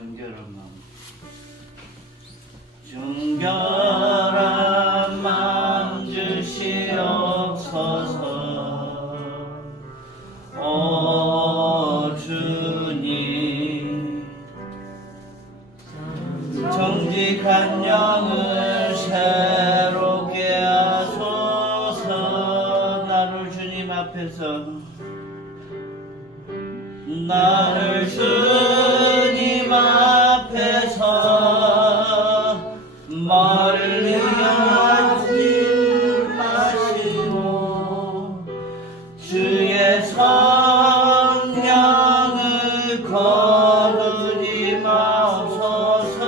정결한 마음, 정결한 마음 주시옵소서. 오 주님, 정직한 영을 새롭게 하소서. 나를 주님 앞에서, 나를 주님 앞에서 멀리 하지 마시고 주의 성령을 거두지 마옵소서.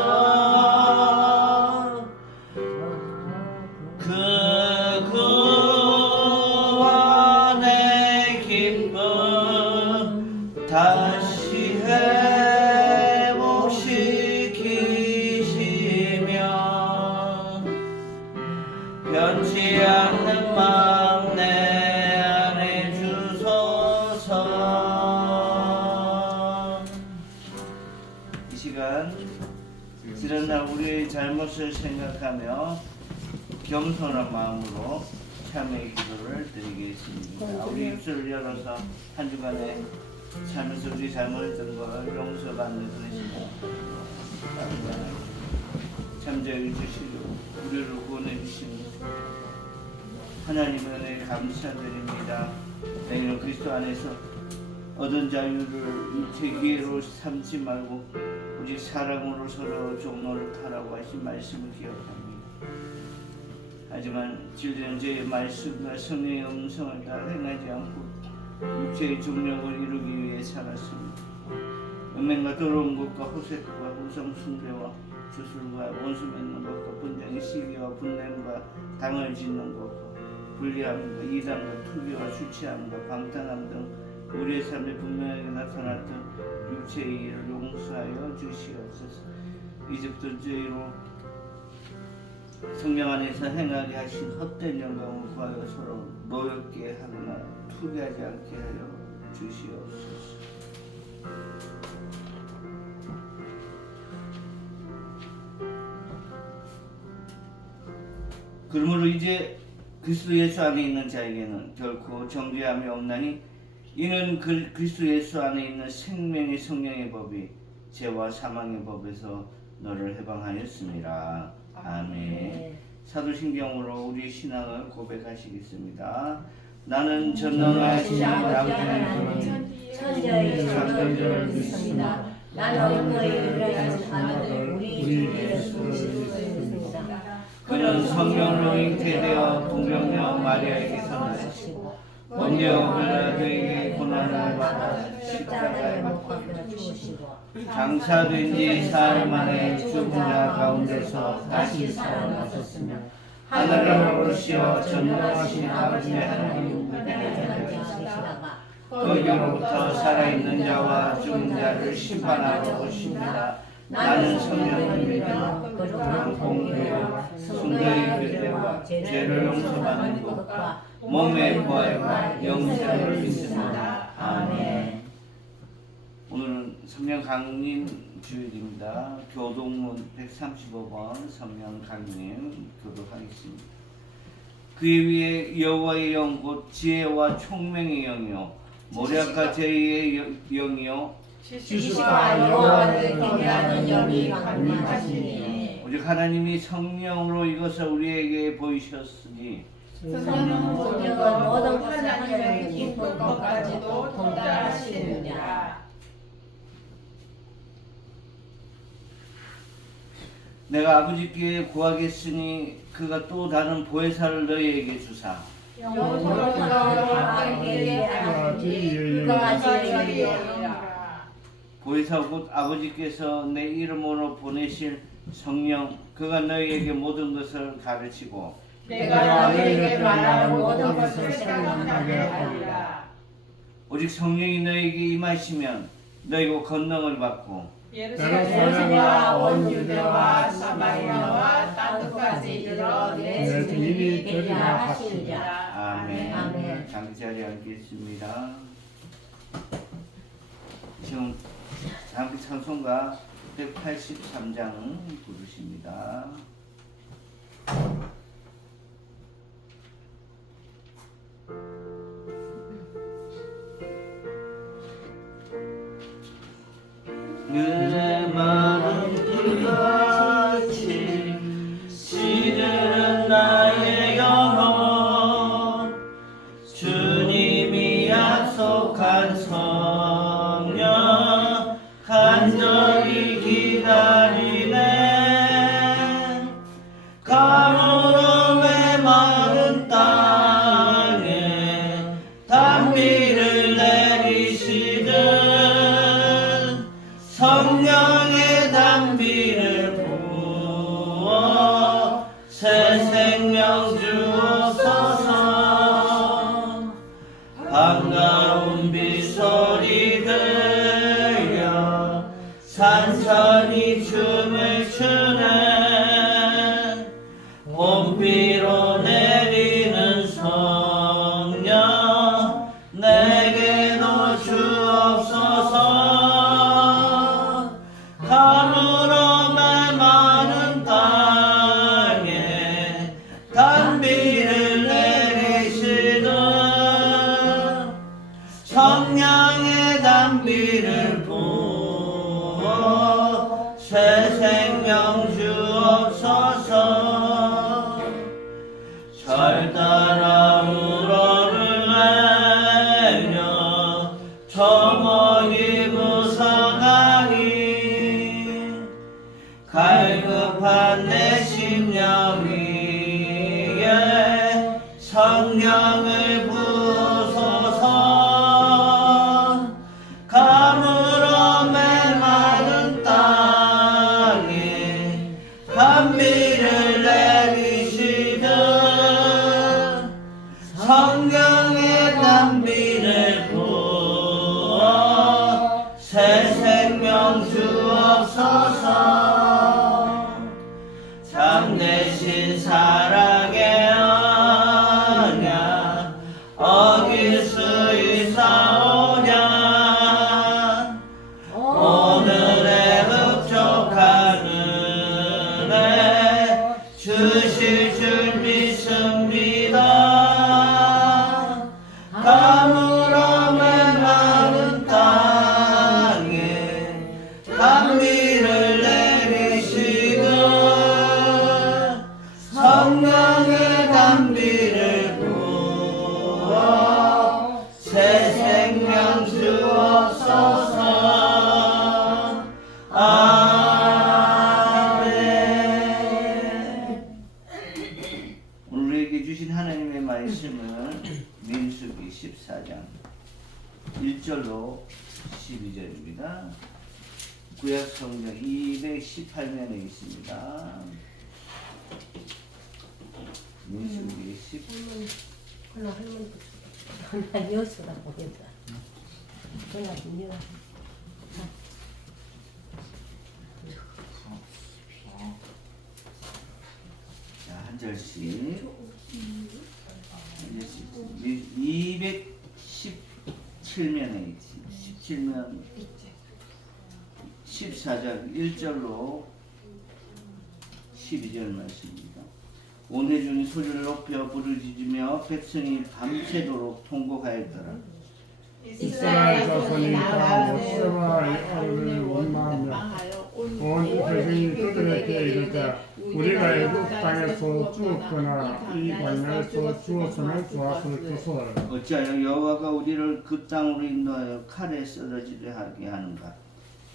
그 구원의 기쁨 다시 회복시키시며 변치 않는 마음 내 안에 주소서. 이 시간 지난 날 우리의 잘못을 생각하며 겸손한 마음으로 참회의 기도를 드리겠습니다. 우리 입술을 열어서 한 주간에 살면서 우리 잘못했던 걸 용서받는 그런 시간 참조해 주시고 우리를 구원해 주시는 하나님의 은혜에 감사드립니다. 내일은 그리스도 안에서 얻은 자유를 육체 기회로 삼지 말고 오직 사랑으로 서로 종로를 타라고 하신 말씀을 기억합니다. 하지만 질리는 죄의 말씀과 성령의 음성을 다 행하지 않고 육체의 종력을 이루기 위해 살았습니다. 음행과 더러운 것과 호색과 우상 숭배와 주술과 원수 맺는 것과 분쟁, 시기와 분냄과 당을 짓는 것과 불리함과 이단과 투기와 수치함과 방탕함 등 우리의 삶에 분명하게 나타났던 육체의 일을 용서하여 주시옵소서. 이제부터 저희로 성령 안에서 행하게 하신 헛된 영광을 구하여 서로 노엽게 하거나 투기하지 않게 하여 주시옵소서. 그러므로 이제 그리스도 예수 안에 있는 자에게는 결코 정죄함이 없나니 이는 그리스도 예수 안에 있는 생명의 성령의 법이 죄와 사망의 법에서 너를 해방하였습니다. 아멘. 사도신경으로 우리 신앙을 고백하시겠습니다. 나는 전능하신 아버지 하나님 천지의 창조주를 믿습니다. 나는 그의 유일하신 아들 우리 주 예수 그리스도를 믿습니다. 그는 성령으로 잉태되어 동정녀 마리아에게서 나시고 본디오 빌라도에게 고난을 받아 십자가에 못 박혀 죽으시고 장사된 지 사흘 만에 죽은 자 가운데서 다시 살아나셨으며 하늘에 오르시어 전능하신 아버지 하나님 우편에 앉으시다가 거기로부터 살아있는 자와 죽은 자를 심판하러 오십니다. 나는 성령을 믿어 거룩한 공의와 성도의 교제와 죄를 용서받는 것과 몸의 부활과 영생을 믿습니다. 아멘. 오늘은 성령 강림 주일입니다. 교동문 135번 성령 강림 교독하겠습니다. 그의 위에 여호와의 영 곧 지혜와 총명의 영이요 모략과 제의의 영이요 지식과 여호와를 경외하는 영이 강림하시니 오직 하나님이 성령으로 이것을 우리에게 보이셨으니 성령은 모든 것을 하나님의 깊은 것까지도 통달하시느니라. 내가 아버지께 구하겠으니 그가 또 다른 보혜사를 너희에게 주사 영원토록 함께 하시니 그가 저희에게 보혜사 곧 아버지께서 내 이름으로 보내실 성령 그가 너희에게 모든 것을 가르치고 내가 너희에게 말하는 모든 것을 생각나게 하리라. 오직 성령이 너희에게 임하시면 너희가 권능을 받고 예루살렘과 온 유대와 사마리아와 땅끝까지 이르러 내 주님이 되리라 하시니라. 아멘. 아멘. 장기 자리에 앉겠습니다. 지금 자, 함께 찬송가 183장 부르십니다. 은혜 많은 불같이 시드는 나의 영혼 주님이 약속한 성령 간절히 기다리네 가물어 메마른 땅에 단비를 내리시듯 성령의 단비를 부어 새 생명 주옵소서 반가운 빗소리 들려 산천이 춤을 추네 봄비로 내리는 성령 내게도 주옵소서 가물어 메마른 땅에 단비를 내리시듯 성령의 단비를 부어 새 생명 주옵소서 절 따라 우러를 내려 저 멀리 무성하니 갈급한 내 심령 위에 성령을 부소서 가물어 메마른 땅에 단비를 내리시듯 성령의 단비를 부어 새 생명 주옵소서 참되신 사랑의 언약 어길 수 있사오냐 오늘의 흡족한 은혜 주실 줄 믿습니다 가물어 메마른 땅에 단비를 내리시듯 성령의 단비를 부어 새 생명 주옵소서 아멘. 오늘 우리에게 주신 하나님의 말씀은 민수기 14장 1절로 12절입니다. 구약 성경 218면에 있습니다. 민수기 10. 그냥 할머니 여수다 보겠다. 그냥 여. 자, 한 절씩. 217면에 있지. 17면 14장 1절로 12절 말씀입니다. 온 회중이 소리를 높여 부르짖으며 백성이 밤새도록 통곡하였더라. 이스라엘 자손이 다 모세와 아론을 원망하며 온 회중이 그들에게 이르되 우리가 애굽 땅에서 죽었거나 이 광야에서 죽었으면 좋았을 것을 어찌하여 여호와가 우리를 그 땅으로 인도하여 칼에 쓰러지게 하게 하는가?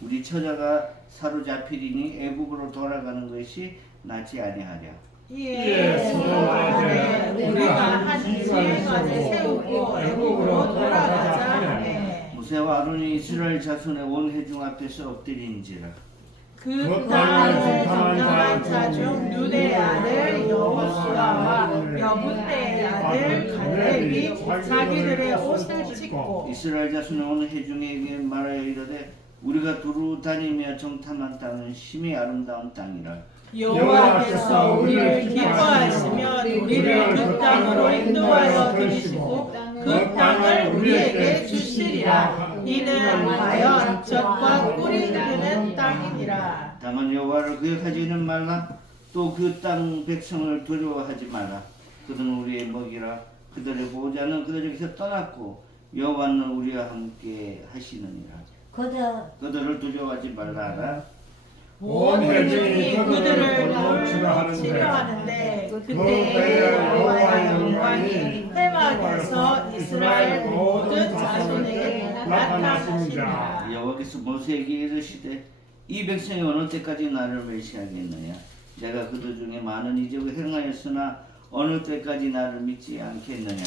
우리 처자가 사로잡히리니 애굽으로 돌아가는 것이 낫지 아니하랴. 이에 서로에게 우리가 한 지휘관을 세우고 애굽으로 돌아가자 하네. 모세와 아론이 이스라엘 자손의 온 회중 앞에서 엎드린지라. 그 땅을 정탐한 자 중 눈의 아들 여호수아와 여분의 아들 갈렙이 자기들의 옷을 찢고 이스라엘 자손의 온 회중에게 말하여 이르되 우리가 두루 다니며 정탐한 땅은 심히 아름다운 땅이라. 여호와께서 우리를 기뻐하시며 우리를 그 땅으로 인도하여 들이시고 그 땅을 우리에게 주시리라. 이는 과연 젖과 꿀이 흐르는 땅이니라. 다만 여호와를 기억하지는 말라. 또 그 땅 백성을 두려워하지 말라. 그들은 우리의 먹이라. 그들의 보호자는 그들에게서 떠났고 여호와는 우리와 함께 하시느니라. 그들을 두려워하지 말라. 온 회중이 그들을 치료하는데 그때 여호와의 영광이 회막에서 이스라엘 모든 자손에게 나타나시니라. 여호와께서 모세에게 이르시되 이 백성이 어느 때까지 나를 멸시하겠느냐. 내가 그들 중에 많은 이적을 행하였으나 어느 때까지 나를 믿지 않겠느냐.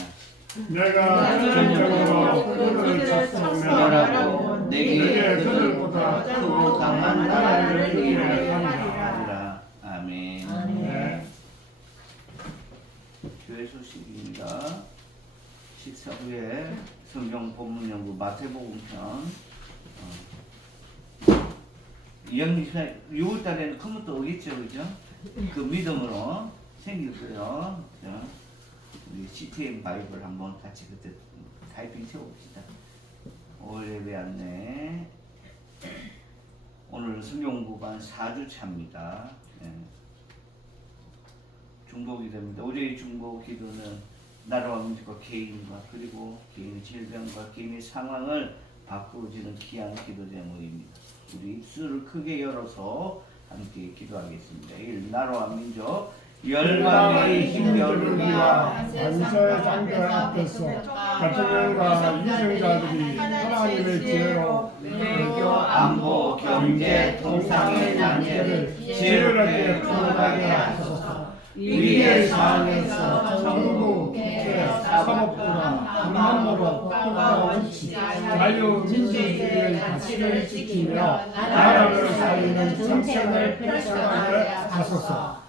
내가 전적으로 그들을 찾소하라고 내게 그들보다 크고 강한 나라를 이루리라. 아멘. 네. 교회 소식입니다. 식사 후에 성경 본문 연구 마태복음 편. 이영리사 6월달에는 컴퓨터 오겠죠, 그죠? 그 믿음으로 생길 거예요. 그죠? 우리 CTM 바이블 한번 같이 그때 타이핑 채워봅시다. 5월 예배 안내. 오늘은 성경공부반 4주차입니다. 네. 중보 기도입니다. 우리의 중보 기도는 나라와 민족과 개인과 그리고 개인의 질병과 개인의 상황을 바꾸어지는 귀한 기도 제목입니다. 우리 입술을 크게 열어서 함께 기도하겠습니다. 1. 나라와 민족 열방의 힘겨를 위하 만사의 장대 앞에서 가정과 유정자들이 하나님의 지혜로 외교, 안보, 경제, 통상의 난제를 지혜롭게 풀어가게 하소서. 위기의 상황에서 정부, 국회, 사법부가 한마음으로 국가 원칙, 자유, 민주주의의 가치를 지키며 나라를 살리는 정책을 펼쳐가게 하소서.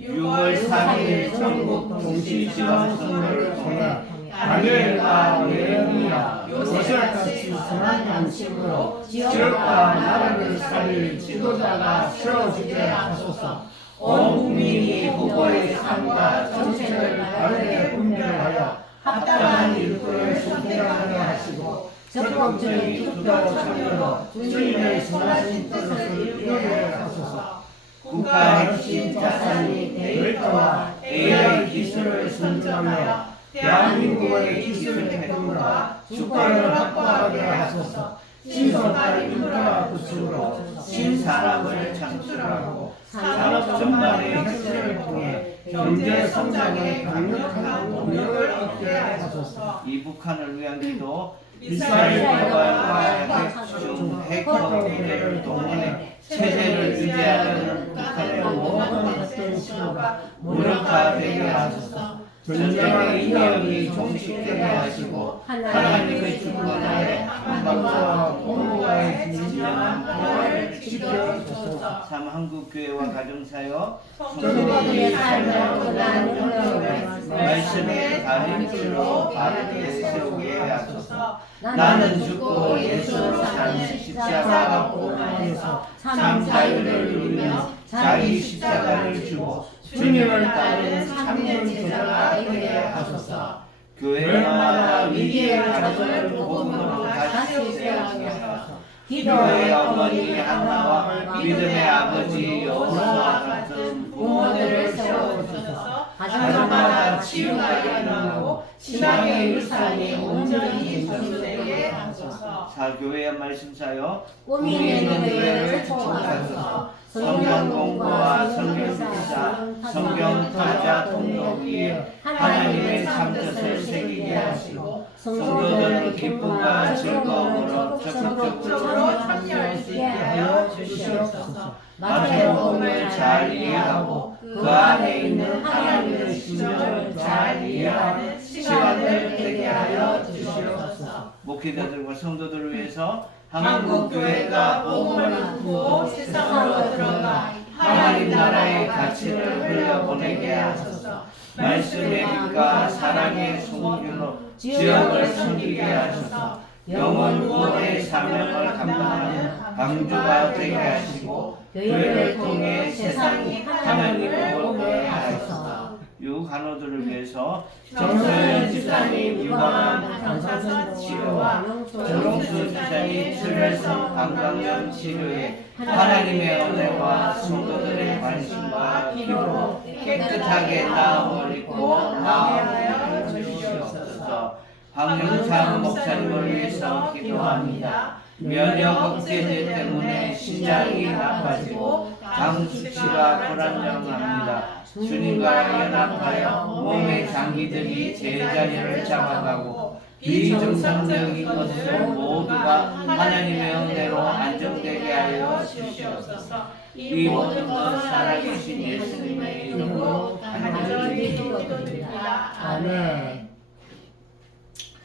6월 3일 전국 동시지원선거를 통해 다니엘과 예레미야, 요셉같이 선한 양식으로 지역과 나라를 살릴 지도자가 세워지게 하소서. 온 국민이 후보의 삶과 정책을 바르게 분별하여 합당한 일꾼을 선택하게 하시고 적극적인 투표 참여로 주님의 선하신 뜻을 이루게 하소서. 국가 핵심 자산이 데이터와 AI 기술을 선정하여 대한민국의 기술 혁명과 주권을 확보하게 하소서. 신속한 인프라 구축으로 신산업을 창출하고 산업 전반의 혁신을 통해 경제 성장에 강력한 동력을 얻게 하소서. 이 북한을 위한 기도 미사일 개발과 핵중 해커 기대를 동원해 체제를 유지하는 북한의 모든 어떤 시도가 무력화되게 하소서. 전쟁의 인력이 종식되게 하시고 하나님의 주권하에 한반도와 공부와의 진정한 평화를 지켜주소서. 3. 한국교회와 가정사역 성도들이 삶을 끝나는 능력을 말씀의 다림줄로 바르게 세우게 하소서. 나는 죽고 예수로 사는 십자가 고난에서 참 자유를 누리며 자기 십자가를 주고 주님을 따르는 참된 제자가 되게 하소서. 교회마다 위기의 가정을 복음으로 다시 세우게 하소서. 기도의 어머니 한나와 믿음의 아버지 여호수아와 같은 부모들을 세워주셔서 가정마다 치유가 일어나고 신앙의 유산이 온전히 전수되게 하소서. 4. 교회의 말씀사요 꿈이 있는 교회를 축복하소서. 성경 공부와 성경 묵사, 성경 타자 통독 위에 하나님의 참뜻을 새기게 하시고 성도들은 기쁨과 즐거움으로 적극적으로 참여할 수 있게 하여 주시옵소서. 마태복음을 잘 이해하고 그 안에 있는 하나님의 심정을 잘 이해하는 시간을 되게 하여 주시옵소서. 목회자들과 성도들을 위해서 한국교회가 복음을 품고 세상으로 들어가 하나님 나라의 가치를 흘려보내게 하소서. 말씀의 빛과 사랑의 소문으로 지역을 섬기게 하소서. 영혼 구원의 사명을 감당하는 방주가 되게 하시고 교회를 통해 세상이 하나님을 보게 하소서. 유 간호들을 위해서 정서연 집사님, 유광암, 방사선 치료와 조용수 집사님, 출혈성 방광염 치료에 하나님의 은혜와 성도들의 관심과 기도로 깨끗하게 나음을 입고 나아하여 주시옵소서. 황영찬 목사님을 위해서 기도합니다. 면역 억제제 때문에 신장이 나빠지고 당 수치가 불안정합니다. 주님과 연합하여 몸의 장기들이 제자리를 잡아가고 비정상적인 것을 모두가 하나님의 은혜로 안정되게 하여 주시옵소서. 이 모든 것 살아계신 예수님의 이름으로 간절히 기도드립니다. 아멘.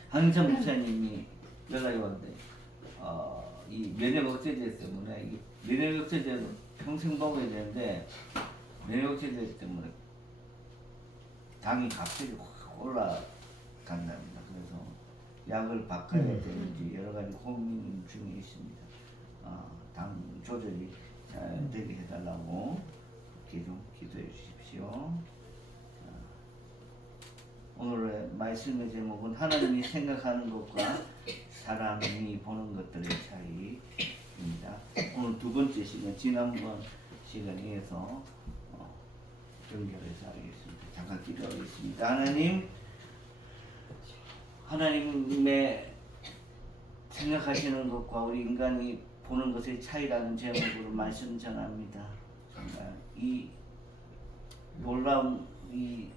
황영찬 목사님이 연락이 왔는데 이 면역 억제제 때문에 이 면역 억제제는 평생 먹어야 되는데 면역 억제제 때문에 당이 갑자기 확 올라간답니다. 그래서 약을 바꿔야 되는지 여러 가지 고민 중에 있습니다. 당 조절이 잘 되게 해달라고 기도해 주십시오. 오늘의 말씀의 제목은 하나님이 생각하는 것과 사람이 보는 것들의 차이입니다. 오늘 두 번째 시간, 지난번 시간에서 연결해서 하겠습니다. 잠깐 기도하겠습니다. 하나님의 생각하시는 것과 우리 인간이 보는 것의 차이라는 제목으로 말씀 전합니다. 정말 이 놀라운 이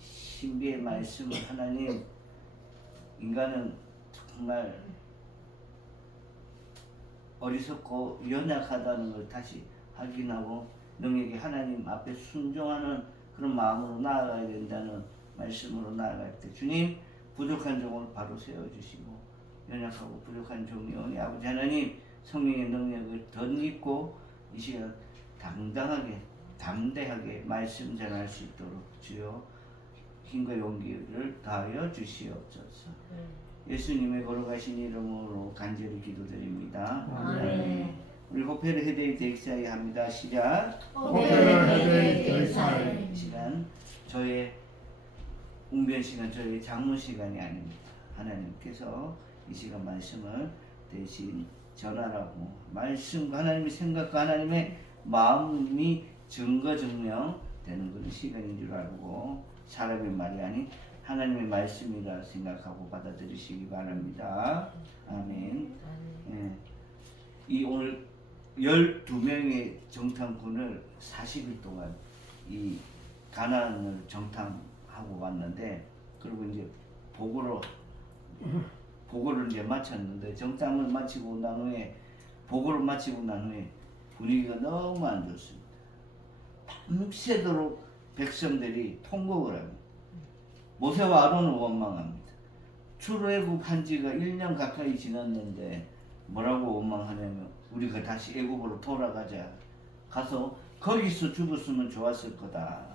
신비의 말씀을 하나님, 인간은 정말 어리석고 연약하다는 걸 다시 확인하고 능력이 하나님 앞에 순종하는 그런 마음으로 나아가야 된다는 말씀으로 나아갈 때 주님, 부족한 종을 바로 세워주시고 연약하고 부족한 종이 오니 아버지 하나님 성령의 능력을 덧입고 이 시간 당당하게 담대하게 말씀 전할 수 있도록 주여 힘과 용기를 다하여 주시옵소서. 예수님의 걸어가신 이름으로 간절히 기도드립니다. 아멘. 우리 호페르 헤데이 덱사이 합니다. 시작. 호페르 헤데이 덱사이. 시간 저의 웅변 시간, 저의 장문 시간이 아닙니다. 하나님께서 이 시간 말씀을 대신 전하라고 말씀과 하나님의 생각과 하나님의 마음이 증거 증명되는 그런 시간인 줄 알고 사람의 말이 아닌 하나님의 말씀이라 생각하고 받아들이시기 바랍니다. 아멘. 예. 이 오늘 12명의 정탐꾼을 40일 동안 이 가나안을 정탐하고 왔는데, 그리고 이제 보고를 이제 마쳤는데, 정탐을 마치고 난 후에 보고를 마치고 난 후에 분위기가 너무 안 좋습니다. 밤새도록 백성들이 통곡을 합니다. 모세와 아론은 원망합니다. 출애굽한 지가 1년 가까이 지났는데 뭐라고 원망하냐면 우리가 다시 애굽으로 돌아가자. 가서 거기서 죽었으면 좋았을 거다.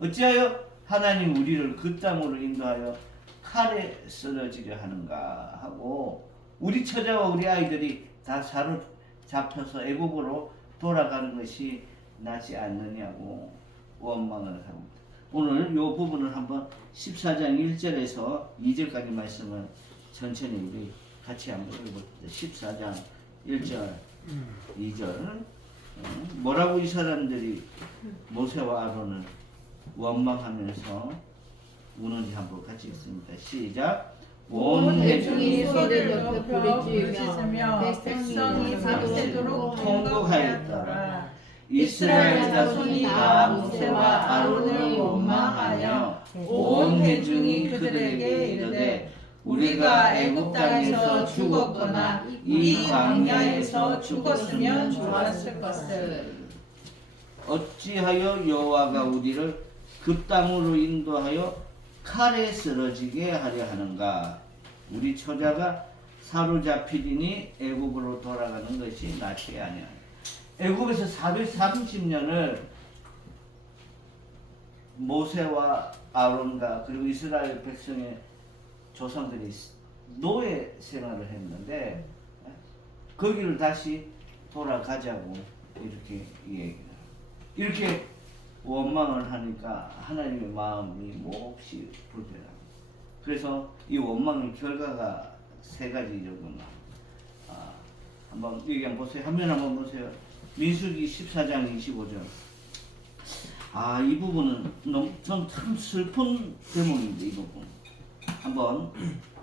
어찌하여 하나님 우리를 그 땅으로 인도하여 칼에 쓰러지려 하는가 하고 우리 처자와 우리 아이들이 다 사로잡혀서 애굽으로 돌아가는 것이 낫지 않느냐고 원망을 합니다. 오늘 이 부분을 한번 14장 1절에서 2절까지 말씀을 천천히 우리 같이 한번 읽어봅시다. 14장 1절 2절 뭐라고 이 사람들이 모세와 아론을 원망하면서 우는지 한번 같이 읽습니다. 시작. 온 회중이 소리를 높여 부르짖으며 백성이 밤새도록 통곡하였더라. 이스라엘 자손이 다 모세와 아론을 원망하여 온 회중이 그들에게 이르되 우리가 애굽 땅에서 죽었거나 이 광야에서 죽었으면 좋았을 것을. 어찌하여 여호와가 우리를 그 땅으로 인도하여 칼에 쓰러지게 하려 하는가? 우리 처자가 사로잡히리니 애굽으로 돌아가는 것이 낫지 아니하냐. 애굽에서 430년을 모세와 아론과 그리고 이스라엘 백성의 조상들이 노예 생활을 했는데 거기를 다시 돌아가자고 이렇게 얘기를. 이렇게 원망을 하니까 하나님의 마음이 몹시 불편합니다. 그래서 이 원망의 결과가 세 가지로구나. 한번 여기 한번 보세요. 화면 한번 보세요. 민수기 14장 25절. 이 부분은 좀 참 슬픈 대목인데 이 부분. 한번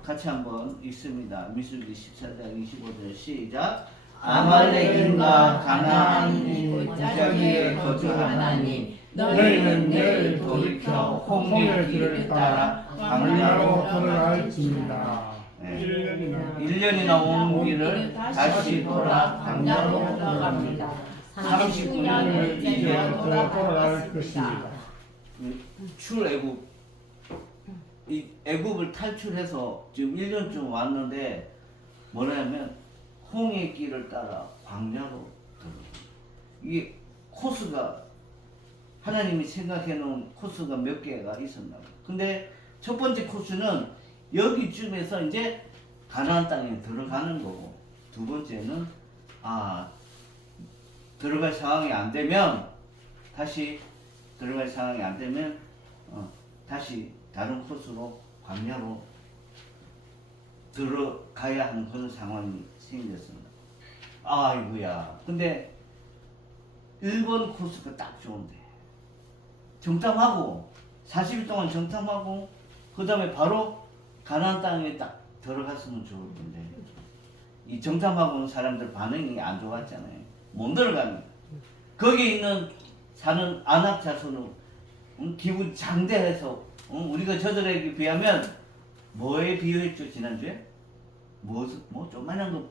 같이 한번 읽습니다. 민수기 14장 25절 시작. 아말렉인과 가나안인 골짜기에 거주하나니 너희는 내일 돌이켜 홍해의 길을 따라 광야로 걸어갈지니라. 1년이나 온 길을 다시 돌아 광야로 걸어갑니다. 39년을 이제 돌아갈 것입니다. 출애굽 이 애굽을 탈출해서 지금 1년쯤 왔는데 뭐냐면 홍해 길을 따라 광야로 들어갑니다. 이게 코스가 하나님이 생각해 놓은 코스가 몇 개가 있었나 봐요. 근데 첫 번째 코스는 여기쯤에서 이제 가나안 땅에 들어가는 거고, 두 번째는 들어갈 상황이 안 되면 다시 들어갈 상황이 안 되면 다시 다른 코스로 광야로 들어가야 하는 그런 상황이 생겼습니다. 아이고야. 근데 1번 코스가 딱 좋은데 정탐하고 40일 동안 정탐하고 그 다음에 바로 가나안 땅에 딱 들어갔으면 좋을 텐데 이 정탐하고 온 사람들 반응이 안 좋았잖아요. 못 들어갑니다. 거기에 있는 사는 아낙 자손은 기분 장대해서 우리가 저들에게 비하면 뭐에 비유했죠 지난주에? 뭐 조그만한 거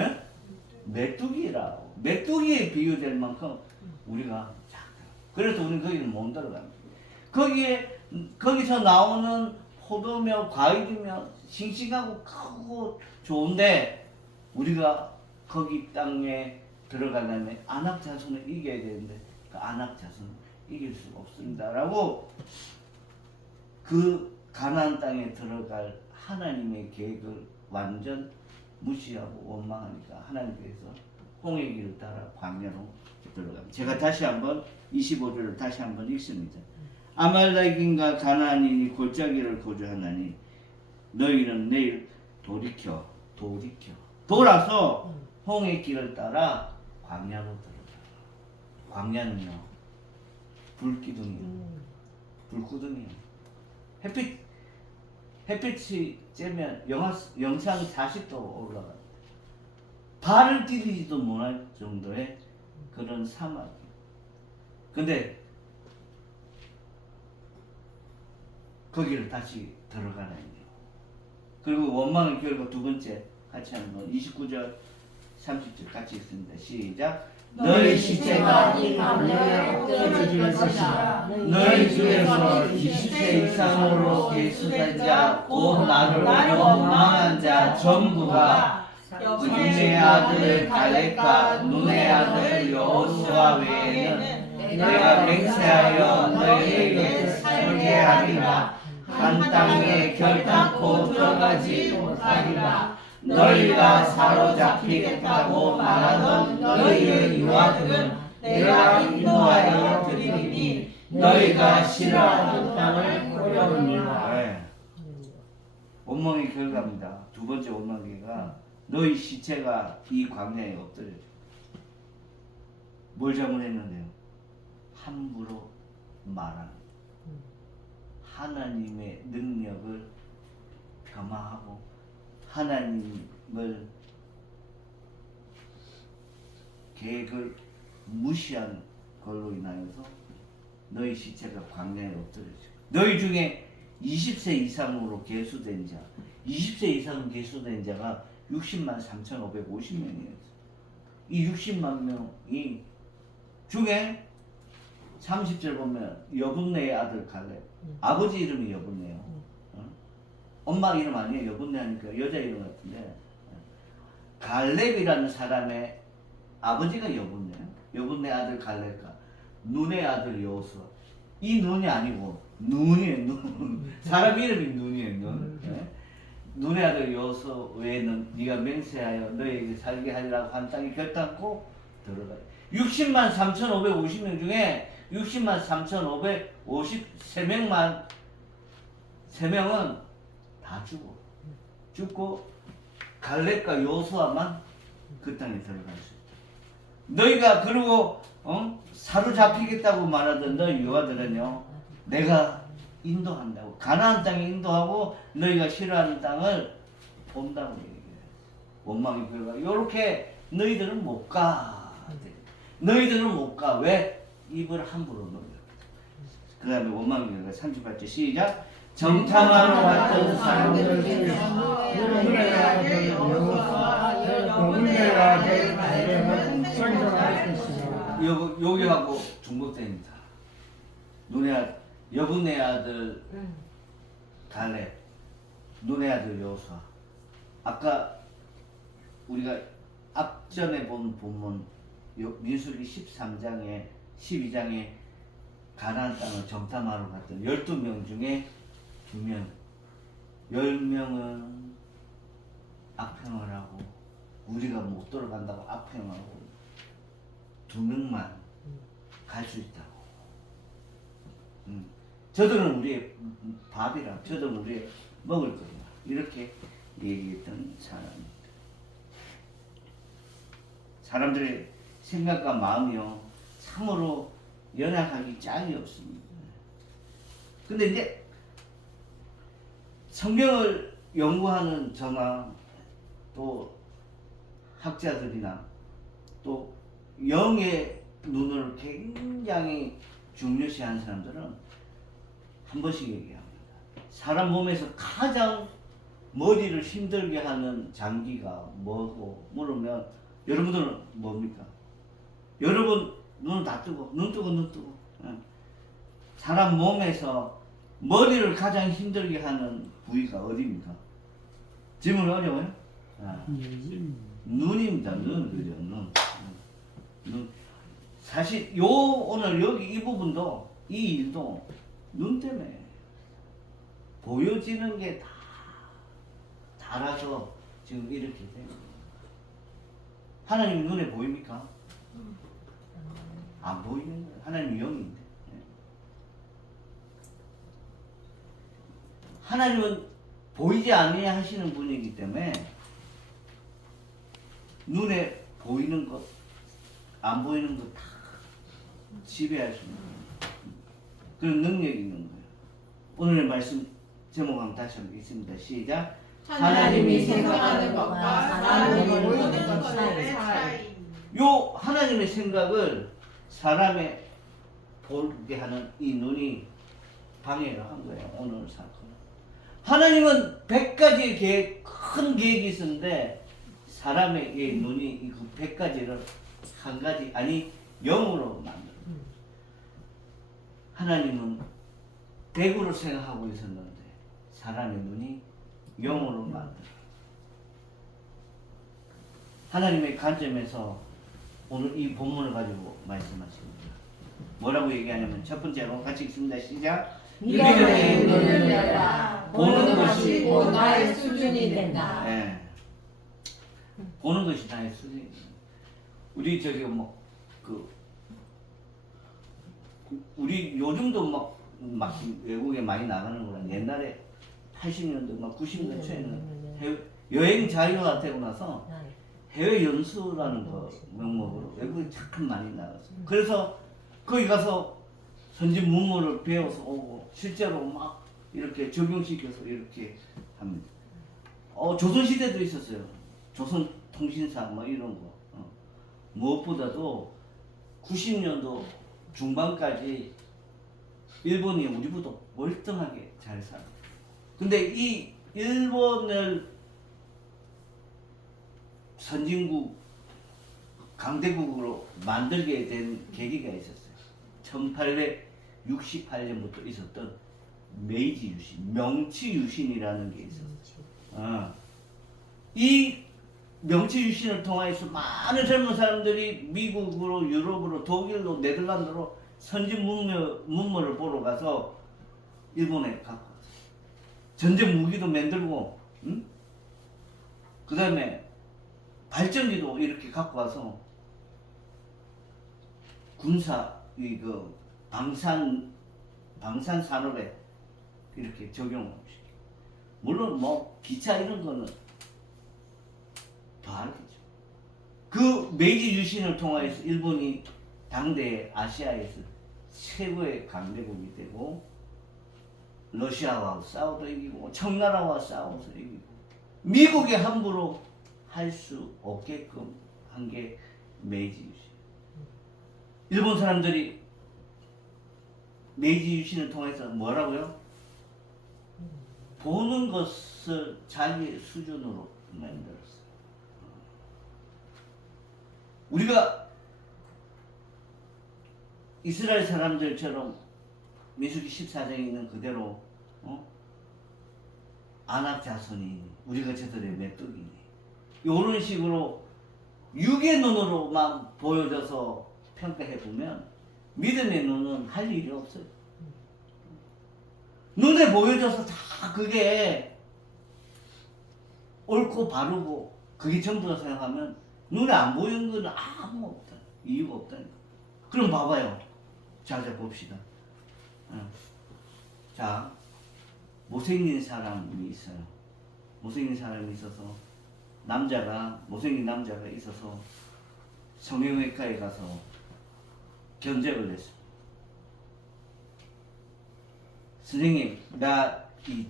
에? 메뚜기라고. 메뚜기에 비유될 만큼 우리가 작다. 그래서 우리는 거기는 못 들어갑니다. 거기서 나오는 포도며 과일이며 싱싱하고 크고 좋은데 우리가 거기 땅에 들어가려면 아낙 자손을 이겨야 되는데 그 아낙 자손을 이길 수 없습니다 라고 그 가나안 땅에 들어갈 하나님의 계획을 완전 무시하고 원망하니까 하나님께서 홍해 길을 따라 광야로 들어갑니다. 제가 다시 한번 25절을 다시 한번 읽습니다. 아말렉인과 가나안인이 골짜기를 거주하나니 너희는 내일 돌아서 홍해 길을 따라 광야로 들어가. 광야는요 불기둥이에요. 불구덩이에요. 햇빛이 쬐면 영상 40도 올라가요. 발을 디디지도 못할 정도의 그런 사막이에요. 근데 거기를 다시 들어가는 거예요. 그리고 원망의 결과 두 번째 같이 한번 29절 30절 같이 읽습니다. 시작. 너희 시체가 이 밤에 엎드러질 것이다. 너희 중에서 20세 이상으로 계수된 자, 곧 나를 원망한 자 전부가 육의 아들 갈렙과 눈의 아들 여호수아 외에는 내가 맹세하여 너희에게 설계하리라. 한 땅에 결단코 들어가지 못하리라. 너희가 사로잡히겠다고 말하던 너희의 유아들은 내가 인도하여 드리니 너희가 싫어하는 땅을 고려하니라. 네. 원망의 결과입니다. 두 번째 원망계가 너희 시체가 이 광야에 엎드려져. 뭘 잘못했는데요? 함부로 말하는 하나님의 능력을 겸하고 하나님을 계획을 무시한 걸로 인하여서 너희 시체가 광야에 엎드려져. 너희 중에 20세 이상으로 계수된 자, 20세 이상 계수된 자가 60만 3,550명이었어요. 이 60만 명이 중에 30절 보면 여분네의 아들 갈렙, 아버지 이름이 여분네요. 엄마 이름 아니에요. 여분네 하니까 여자 이름 같은데 갈렙이라는 사람의 아버지가 여분네요. 여분네 아들 갈렙과 눈의 아들 여호수아. 이 눈이 아니고 눈이에요. 눈. 사람 이름이 눈이에요. 눈. 네? 눈의 아들 여호수아 외에는 네가 맹세하여 너희에게 살게 하리라고 한 땅에 결단코 들어가요. 60만 3,550명 중에 60만 3,553명만 3명은 다 죽고 갈렙과 요수아만 그 땅에 들어갈 수 있다. 너희가 그러고 사로잡히겠다고 말하던 너희 여호와들은요, 내가 인도한다고, 가나안 땅에 인도하고 너희가 싫어하는 땅을 본다고 얘기해요. 원망의 결과 이렇게 너희들은 못 가. 너희들은 못 가. 왜? 입을 함부로 놀려. 그 다음에 원망의 결과 38절 시작. 정탐하러 왔던 사람들 중에서 여분의 아들 여호수아 여분의 아들 갈렙은 생존할 것이다. 여기하고 중복됩니다. 여분의 아들 갈렙, 눈의 아들 여호수아. 아까 우리가 앞전에 본 본문 민수기 13장에 12장에 가나안 땅을 정탐하러 갔던 12명 중에 2명, 10명은 악평을 하고 우리가 못 돌아간다고 악평하고 2명만 갈 수 있다고. 저들은 우리의 밥이라, 저들은 우리의 먹을 거야. 이렇게 얘기했던 사람입니다. 사람들의 생각과 마음이요, 참으로 연약하기 짝이 없습니다. 근데 이제 성경을 연구하는 저나 또 학자들이나 또 영의 눈을 굉장히 중요시하는 사람들은 한 번씩 얘기합니다. 사람 몸에서 가장 머리를 힘들게 하는 장기가 뭐고 물으면 여러분들은 뭡니까? 여러분 눈은 다 뜨고 눈 뜨고 사람 몸에서 머리를 가장 힘들게 하는 부위가 어디입니까? 질문 어려워요? 눈입니다. 눈. 사실 오늘 여기 이 부분도 이 일도 눈 때문에 보여지는 게 다 달아서 지금 이렇게 돼요. 하나님 눈에 보입니까? 안 보이는 거예요. 하나님 영인데. 하나님은 보이지 아니하 하시는 분이기 때문에 눈에 보이는 것, 안 보이는 것 다 지배할 수 있는 거예요. 그런 능력이 있는 거예요. 오늘의 말씀 제목 한번 다시 한번 읽습니다. 시작. 하나님이 생각하는 것과 사람이 보이는 것의 차이. 요 하나님의 생각을 사람의 보게 하는 이 눈이 방해를 한 거예요. 오늘 사건. 하나님은 100가지의 계획, 큰 계획이 있었는데 사람의 이 눈이 그 100가지를 한 가지, 아니 0으로 만들어. 하나님은 100으로 생각하고 있었는데 사람의 눈이 0으로 만들어. 하나님의 관점에서 오늘 이 본문을 가지고 말씀하십니다. 뭐라고 얘기하냐면 첫 번째로 같이 읽습니다. 시작. 믿음의 눈을 열라. 보는 것이 곧 나의 수준이 된다. 네. 보는 것이 나의 수준이. 우리 저기 우리 요즘도 막 외국에 많이 나가는 거라. 옛날에 80년대 막 90년대 초에는 여행 자유화 되고 나서 해외 연수라는 거 명목으로 외국에 참 많이 나갔어요. 그래서 거기 가서 선진 문물을 배워서 오고 실제로 막 이렇게 적용시켜서 이렇게 합니다. 조선시대도 있었어요. 조선통신사 뭐 이런 거. 무엇보다도 90년도 중반까지 일본이 우리보다 월등하게 잘 살아요. 근데 이 일본을 선진국 강대국으로 만들게 된 계기가 있었어요. 1868년부터 있었던 메이지 유신, 명치 유신이라는 게 있었어요. 이 명치 유신을 통해서 많은 젊은 사람들이 미국으로, 유럽으로, 독일로, 네덜란드로 선진 문물을 보러 가서 일본에 갖고 왔어요. 전쟁 무기도 만들고, 그 다음에 발전기도 이렇게 갖고 와서 군사 방산 산업에 이렇게 적용을 시키고, 물론 뭐 기차 이런 거는 더 알겠죠. 그 메이지 유신을 통하여서 일본이 당대 아시아에서 최고의 강대국이 되고, 러시아와 싸워도 이기고 청나라와 싸워서 이기고, 미국에 함부로 할 수 없게끔 한 게 메이지 유신. 일본 사람들이 메이지 유신을 통해서 뭐라고요? 보는 것을 자기 수준으로 만들었어요. 우리가 이스라엘 사람들처럼 민수기 14장에 있는 그대로 안악 자손이 우리가 저들의 메뚜기니, 이런 식으로 육의 눈으로만 보여져서 평가해 보면 믿음의 눈은 할 일이 없어요. 눈에 보여져서 다 그게 옳고 바르고 그게 전부다 생각하면 눈에 안 보이는 건 아무 없다. 이유가 없다니까. 그럼 봐봐요. 자 봅시다. 자, 못생긴 사람이 있어요. 못생긴 사람이 있어서 못생긴 남자가 있어서 성형외과에 가서 견적을 냈어. 선생님, 나 이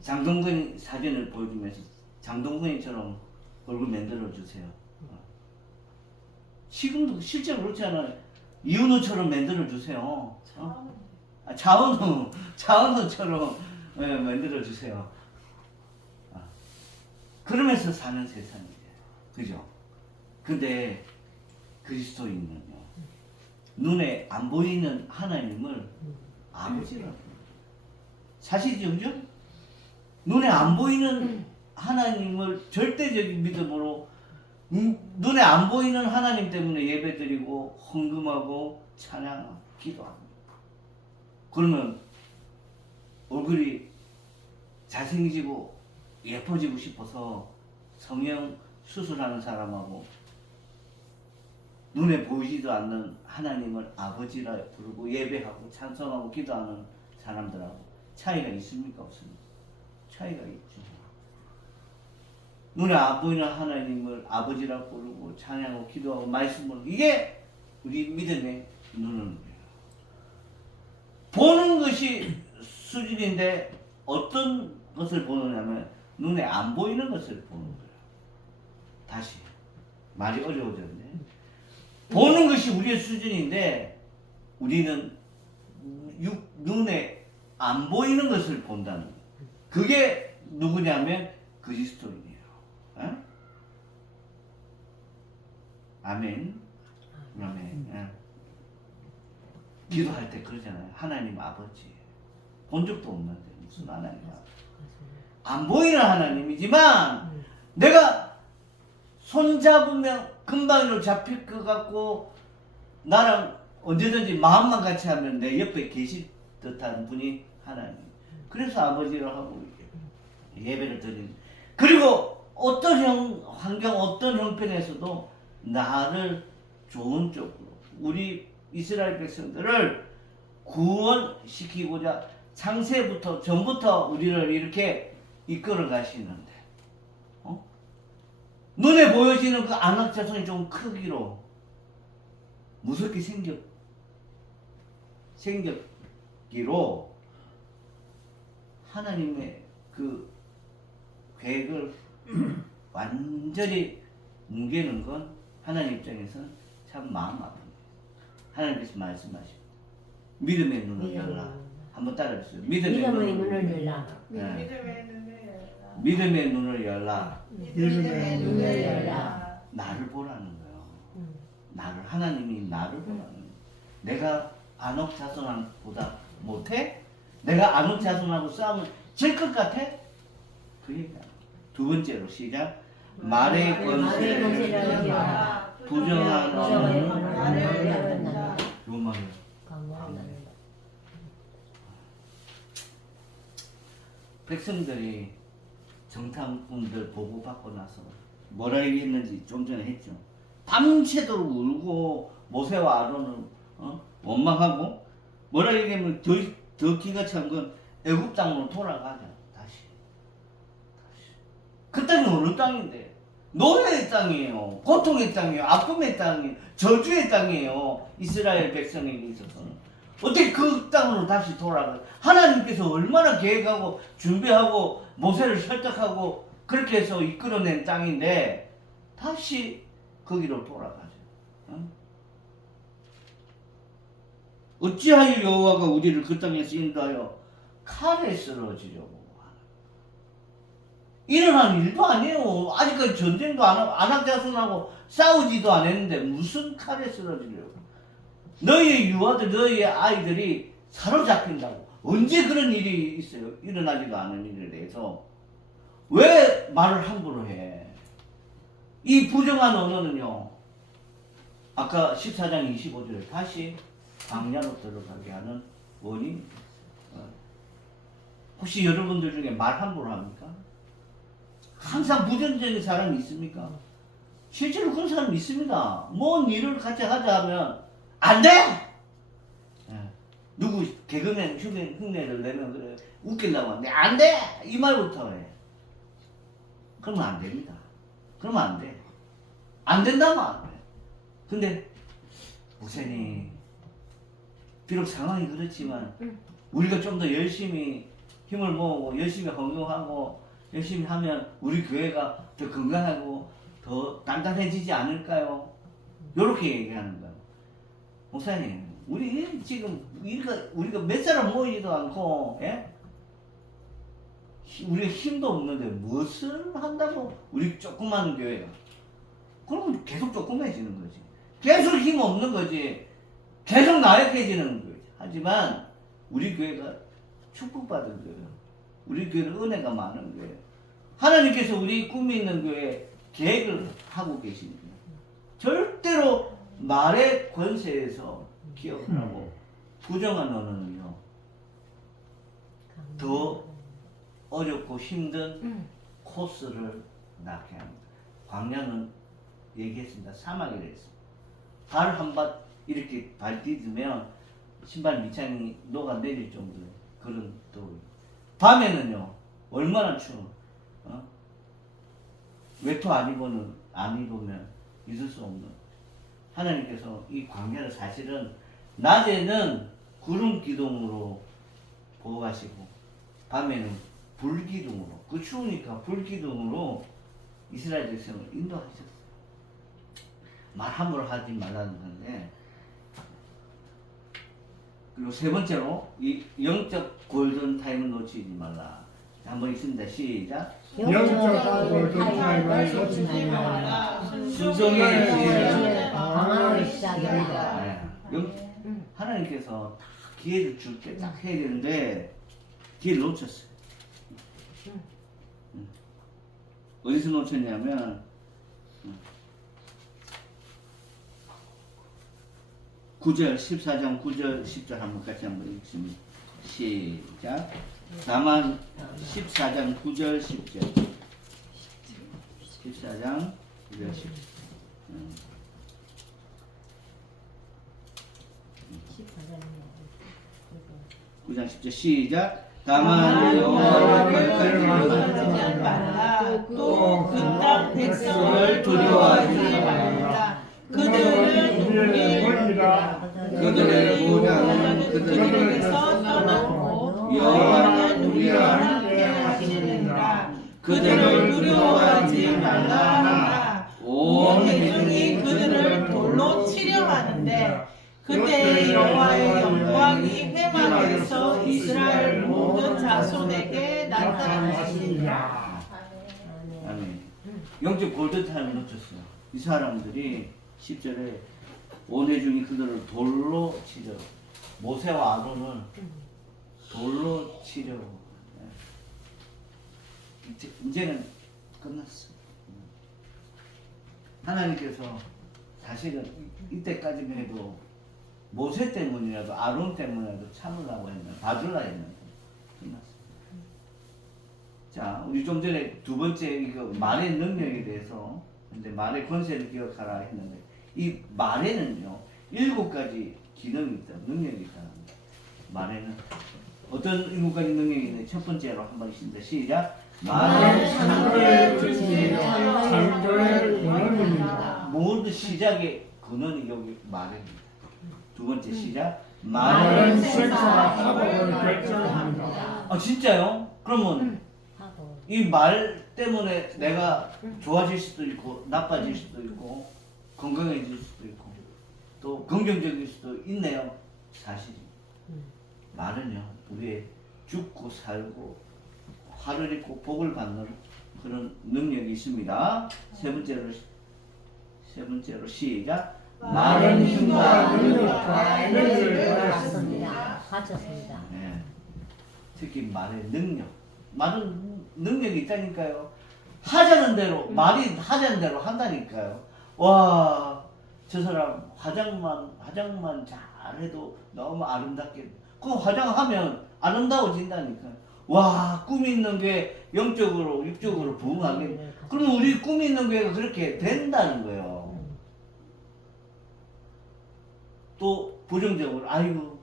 장동건 사진을 보여주면서 장동건이처럼 얼굴 만들어 주세요. 지금도 실제로 그렇지 않아요? 이은우처럼 만들어 주세요. 차은우처럼 만들어 주세요. 그러면서 사는 세상이에요. 그죠? 근데 그리스도인은요, 눈에 안 보이는 하나님을 아버지라고 해요. 사실이죠, 그죠? 눈에 안 보이는 하나님을 절대적인 믿음으로, 눈에 안 보이는 하나님 때문에 예배드리고 헌금하고 찬양하고 기도합니다. 그러면 얼굴이 잘생기고 예뻐지고 싶어서 성형 수술하는 사람하고 눈에 보이지도 않는 하나님을 아버지라 부르고 예배하고 찬송하고 기도하는 사람들하고 차이가 있습니까? 없습니까? 차이가 있죠. 눈에 안 보이는 하나님을 아버지라 부르고 찬양하고 기도하고 말씀을, 이게 우리 믿음의 눈은 거예요. 보는 것이 수준인데 어떤 것을 보느냐면 눈에 안 보이는 것을 보는 거예요. 다시 말이 어려워졌네. 보는 것이 우리의 수준인데 우리는 눈에 안 보이는 것을 본다는 거예요. 그게 누구냐면 그리스도인이에요. 아멘. 아멘. 기도할 때 그러잖아요. 하나님 아버지. 본 적도 없는데 무슨 하나님 아버지. 안 보이는 하나님이지만 내가 손 잡으면 금방으로 잡힐 것 같고 나랑 언제든지 마음만 같이 하면 내 옆에 계실 듯한 분이 하나님. 그래서 아버지를 하고 예배를 드리는. 그리고 어떤 환경, 어떤 형편에서도 나를 좋은 쪽으로, 우리 이스라엘 백성들을 구원시키고자 창세부터 전부터 우리를 이렇게 이끌어 가시는데, 눈에 보여지는 그 안악 자손이 좀 크기로 무섭게 생겼기로 하나님의 그 계획을 완전히 뭉개는 건 하나님 입장에서는 참 마음 아픕니다. 하나님께서 말씀하십니다. 믿음의 눈을 열라. 한번 따라해주세요. 믿음의 눈을 열라. 믿음의 눈을 열라. 믿음의 열라. 나를 보라는 거예요. 나를, 하나님이 나를 보라는 거예요. 내가 안옥 자손보다 못해? 내가 안옥 자손하고 싸우면 질 것 같아? 그 얘기야. 두 번째로 시작. 말의 권세를 부정하는 요 말이에요. 백성들이 정탐꾼들 보고받고 나서 뭐라 얘기했는지 좀 전에 했죠. 밤새도록 울고 모세와 아론은 원망하고 뭐라 얘기하면 더 기가 찬 건 애굽 땅으로 돌아가자. 다시. 그 땅이 어느 땅인데? 노예의 땅이에요. 고통의 땅이에요. 아픔의 땅이에요. 저주의 땅이에요. 이스라엘 백성에게 있어서는. 어떻게 그 땅으로 다시 돌아가? 하나님께서 얼마나 계획하고 준비하고 모세를 설득하고 그렇게 해서 이끌어낸 땅인데 다시 거기로 돌아가죠. 응? 어찌하여 여호와가 우리를 그 땅에서 인도하여 칼에 쓰러지려고 하나? 일어난 일도 아니에요. 아직까지 전쟁도 안악자손하고 싸우지도 않았는데 무슨 칼에 쓰러지려고? 너희의 유아들, 너희의 아이들이 사로잡힌다고. 언제 그런 일이 있어요? 일어나지도 않은 일에 대해서 왜 말을 함부로 해? 이 부정한 언어는요, 아까 14장 25절에 다시 광야로 들어가게 하는 원인이 됐어요. 혹시 여러분들 중에 말 함부로 합니까? 항상 부정적인 사람이 있습니까? 실제로 그런 사람이 있습니다. 뭔 일을 같이 하자 하면 안 돼! 누구 개그맨 흉내를 내면 그래. 웃기려고 하는데 안 돼! 이 말부터 해. 그러면 안 됩니다. 그러면 안 돼. 안 된다면 안 돼. 근데 목사님, 비록 상황이 그렇지만 우리가 좀 더 열심히 힘을 모으고 열심히 헌금하고 열심히 하면 우리 교회가 더 건강하고 더 단단해지지 않을까요? 이렇게 얘기하는 거예요. 목사님, 우리 지금 우리가 몇 사람 모이지도 않고, 예? 우리가 힘도 없는데 무엇을 한다고 우리 조그마한 교회가? 그러면 계속 조그매지는 거지. 계속 힘 없는 거지. 계속 나약해지는 거지. 하지만 우리 교회가 축복받은 교회예요. 우리 교회는 은혜가 많은 교회예요. 하나님께서 우리 꿈이 있는 교회에 계획을 하고 계십니다. 절대로 말의 권세에서 기억을 하고 부정한 언어는요, 더 어렵고 힘든 코스를 낳게 합니다. 광야는 얘기했습니다. 사막이라 했습니다. 발 한 발 이렇게 발 디디면 신발 밑창이 녹아내릴 정도의 그런 또 밤에는요 얼마나 추워. 외투 안 입으면 있을 수 없는. 하나님께서 이 광야를 사실은 낮에는 구름 기둥으로 보호하시고 밤에는 불 기둥으로, 그 추우니까 불 기둥으로 이스라엘 백성을 인도하셨어요. 말 함부로 하지 말라는 건데. 그리고 세 번째로 이 영적 골든 타임을 놓치지 말라. 한번 있습니다. 시작. 영적 골든 타임을 놓치지 말라. 순종의 기회를 방황을 시작합니다. 하나님께서 기회를 줄 때 딱 해야 되는데 기회를 놓쳤어요. 어디서 놓쳤냐면 9절 14장 9절 10절 한번 같이 한번 읽습니다. 시작. 다만 14장 9절 10절 14장 9절 10절 9장 10절 시작. 다만 여호와를 하지 말라. 또 그 땅 백성을 두려워하지 말라. 그들은 우리의 우리라. 그들의 모장은 그들에게서 떠났고 여호와는 우리와 함께 하시느니라. 그들을 두려워하지 말라 하라. 온 회중이 그들을 돌로 치려 하는데 그때 여호와의 영광이 회막에서 이스라엘 모든 자손에게 나타나시니라. 아멘. 영적 골든타임을 놓쳤어요. 이 사람들이 10절에 온 회중이 그들을 돌로 치려, 모세와 아론을 돌로 치려. 이제는 끝났어. 하나님께서 사실은 이때까지만 해도 모세 때문이라도 아론 때문이라도 참으려고 했는데, 봐주려 했는데 끝났어. 자, 우리 좀 전에 두 번째 이거 말의 능력에 대해서, 근데 말의 권세를 기억하라 했는데, 이 말에는요 7가지 기능이 있다, 능력이 있다. 말에는 어떤 7가지 능력이 있는데 첫 번째로 한번 있습니다. 시작. 말은 창조의 뜻이며 창조의 근원입니다. 모든 시작의 근원이 여기 말입니다. 두 번째 시작. 말은 말은 생사와 화복을 결정합니다. 아 진짜요? 그러면 하고 이 말 때문에 내가 좋아질 수도 있고 나빠질 수도 있고 건강해질 수도 있고 또 긍정적일 수도 있네요. 사실 말은요 우리의 죽고 살고 화를 입고 복을 받는 그런 능력이 있습니다. 세 번째로 시작. 말은 힘과 능력과 에너지를 가졌습니다. 가졌습니다. 네. 특히 말의 능력. 말은 능력이 있다니까요. 하자는 대로 말이 하자는 대로 한다니까요. 와, 저 사람 화장만 잘해도 너무 아름답게. 그 화장하면 아름다워진다니까요. 와, 꿈이 있는 게 영적으로 육적으로 부흥하게. 그럼 우리 꿈이 있는 게 그렇게 된다는 거예요. 또 부정적으로 아이고